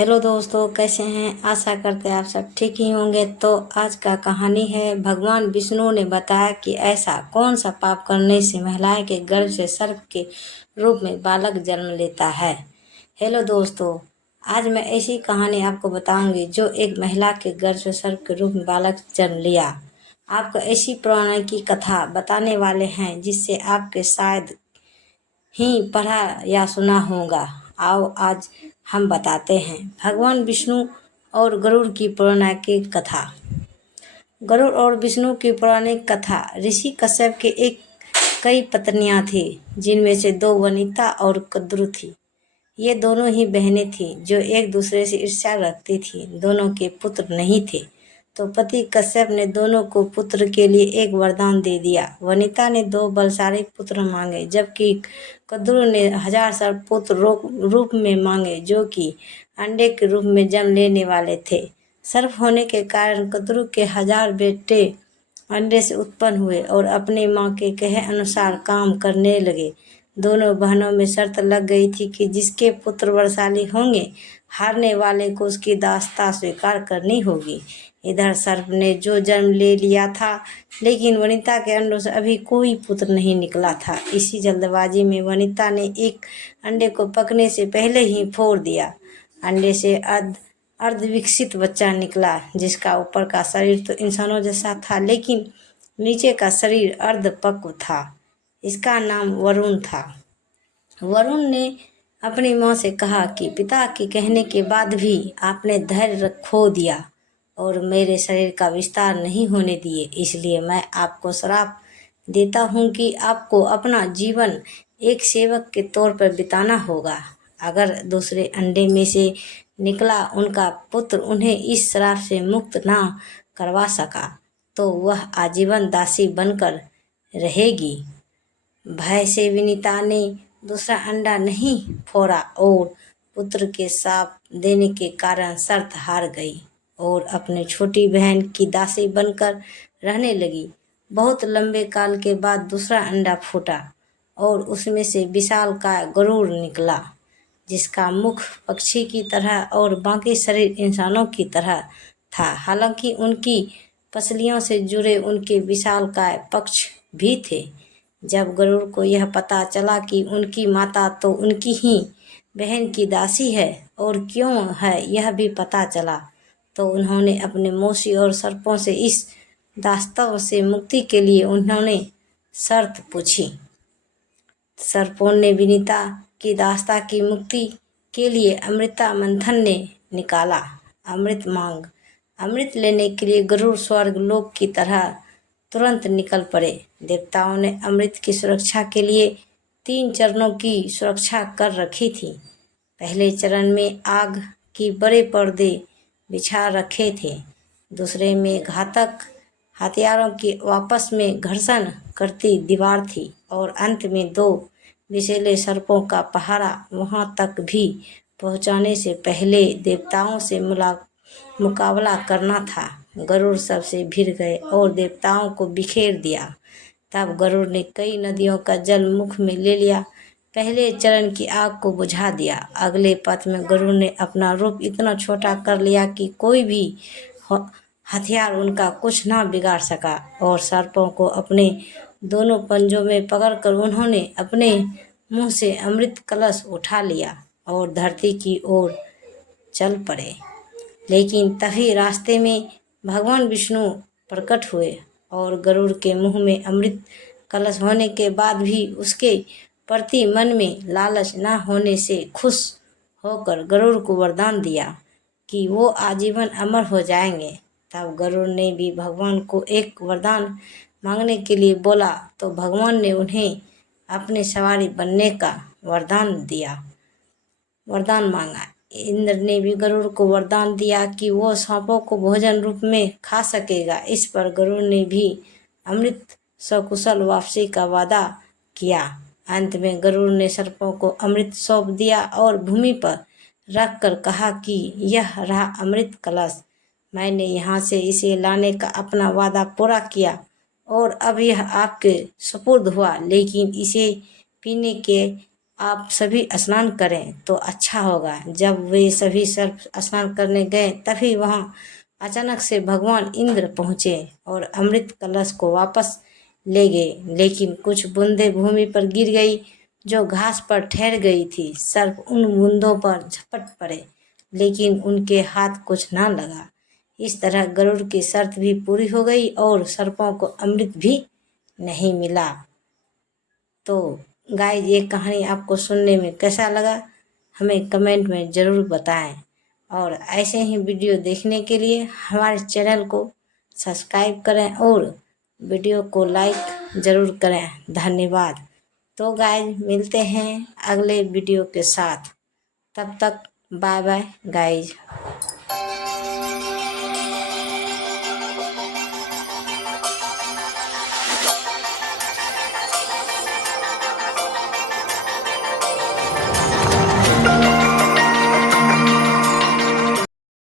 Hello दोस्तों, कैसे हैं। आशा करते हैं आप सब ठीक ही होंगे। तो आज का कहानी है, भगवान विष्णु ने बताया कि ऐसा कौन सा पाप करने से महिलाएं के गर्भ से सर्प के रूप में बालक जन्म लेता है। हेलो दोस्तों, आज मैं ऐसी कहानी आपको बताऊंगी जो एक महिला के गर्भ से सर्प के रूप में बालक जन्म लिया। आपको ऐसी पुराण की कथा बताने वाले हैं जिससे आपके शायद ही पढ़ा या सुना होगा। आओ आज हम बताते हैं भगवान विष्णु और गरुड़ की पौराणिक कथा। गरुड़ और विष्णु की पौराणिक कथा। ऋषि कश्यप के एक कई पत्नियां थी, जिनमें से दो वनिता और कद्रु थी। ये दोनों ही बहनें थीं जो एक दूसरे से ईर्ष्या रखती थीं। दोनों के पुत्र नहीं थे, तो पति कश्यप ने दोनों को पुत्र के लिए एक वरदान दे दिया। वनिता ने 2 बलशाली पुत्र मांगे, जबकि कद्रु ने 1000 सर्वपुत्र रूप में मांगे, जो कि अंडे के रूप में जन्म लेने वाले थे। सर्प होने के कारण कद्रु के 1000 बेटे अंडे से उत्पन्न हुए और अपनी माँ के कहे अनुसार काम करने लगे। दोनों बहनों में शर्त लग गई थी कि जिसके पुत्र बलशाली होंगे, हारने वाले को उसकी दासता स्वीकार करनी होगी। इधर सर्प ने जो जन्म ले लिया था, लेकिन वनिता के अंडों से अभी कोई पुत्र नहीं निकला था। इसी जल्दबाजी में वनिता ने एक अंडे को पकने से पहले ही फोड़ दिया। अंडे से अर्ध विकसित बच्चा निकला, जिसका ऊपर का शरीर तो इंसानों जैसा था, लेकिन नीचे का शरीर अर्धपक्व था। इसका नाम वरुण था। वरुण ने अपनी माँ से कहा कि पिता के कहने के बाद भी आपने धैर्य खो दिया और मेरे शरीर का विस्तार नहीं होने दिए, इसलिए मैं आपको श्राप देता हूँ कि आपको अपना जीवन एक सेवक के तौर पर बिताना होगा। अगर दूसरे अंडे में से निकला उनका पुत्र उन्हें इस श्राप से मुक्त ना करवा सका, तो वह आजीवन दासी बनकर रहेगी। भय से विनीता ने दूसरा अंडा नहीं फोड़ा और पुत्र के श्राप देने के कारण शर्त हार गई और अपने छोटी बहन की दासी बनकर रहने लगी। बहुत लंबे काल के बाद दूसरा अंडा फूटा और उसमें से विशालकाय गरुड़ निकला, जिसका मुख पक्षी की तरह और बाकी शरीर इंसानों की तरह था। हालांकि उनकी पसलियों से जुड़े उनके विशालकाय पक्ष भी थे। जब गरुड़ को यह पता चला कि उनकी माता तो उनकी ही बहन की दासी है और क्यों है यह भी पता चला, तो उन्होंने अपने मौसी और सर्पों से इस दास्तव से मुक्ति के लिए उन्होंने शर्त पूछी। सर्पों ने विनीता की दास्ता की मुक्ति के लिए अमृता मंथन ने निकाला। अमृत मांग। अमृत लेने के लिए गरुड़ स्वर्ग लोक की तरह तुरंत निकल पड़े। देवताओं ने अमृत की सुरक्षा के लिए 3 चरणों की सुरक्षा कर रखी थी। पहले चरण में आग की बड़े पर्दे बिछा रखे थे, दूसरे में घातक हथियारों की आपस में घर्षण करती दीवार थी और अंत में 2 विषैले सर्पों का पहरा। वहां तक भी पहुंचाने से पहले देवताओं से मुकाबला करना था। गरुड़ सबसे भिड़ गए और देवताओं को बिखेर दिया। तब गरुड़ ने कई नदियों का जल मुख में ले लिया। पहले चरण की आग को बुझा दिया। अगले पथ में गरुड़ ने अपना रूप इतना छोटा कर लिया कि कोई भी हथियार उनका कुछ ना बिगाड़ सका और सर्पों को अपने दोनों पंजों में पकड़कर उन्होंने अपने मुंह से अमृत कलश उठा लिया और धरती की ओर चल पड़े। लेकिन तभी रास्ते में भगवान विष्णु प्रकट हुए और गरुड़ के मुंह में अमृत कलश होने के बाद भी उसके प्रति मन में लालच न होने से खुश होकर गरुड़ को वरदान दिया कि वो आजीवन अमर हो जाएंगे। तब गरुड़ ने भी भगवान को एक वरदान मांगने के लिए बोला, तो भगवान ने उन्हें अपने सवारी बनने का वरदान मांगा। इंद्र ने भी गरुड़ को वरदान दिया कि वो सांपों को भोजन रूप में खा सकेगा। इस पर गरुड़ ने भी अमृत सकुशल वापसी का वादा किया। अंत में गरुड़ ने सर्पों को अमृत सौंप दिया और भूमि पर रखकर कहा कि यह रहा अमृत कलश। मैंने यहाँ से इसे लाने का अपना वादा पूरा किया और अब यह आपके सुपुर्द हुआ, लेकिन इसे पीने के आप सभी स्नान करें तो अच्छा होगा। जब वे सभी सर्प स्नान करने गए तभी वहां अचानक से भगवान इंद्र पहुंचे और अमृत कलश को वापस ले गए, लेकिन कुछ बूंदें भूमि पर गिर गई जो घास पर ठहर गई थी। सर्प उन बूंदों पर झपट पड़े, लेकिन उनके हाथ कुछ ना लगा। इस तरह गरुड़ की शर्त भी पूरी हो गई और सर्पों को अमृत भी नहीं मिला। तो गाइस, ये कहानी आपको सुनने में कैसा लगा हमें कमेंट में ज़रूर बताएं, और ऐसे ही वीडियो देखने के लिए हमारे चैनल को सब्सक्राइब करें और वीडियो को लाइक ज़रूर करें। धन्यवाद। तो गाइस, मिलते हैं अगले वीडियो के साथ। तब तक बाय बाय गाइस।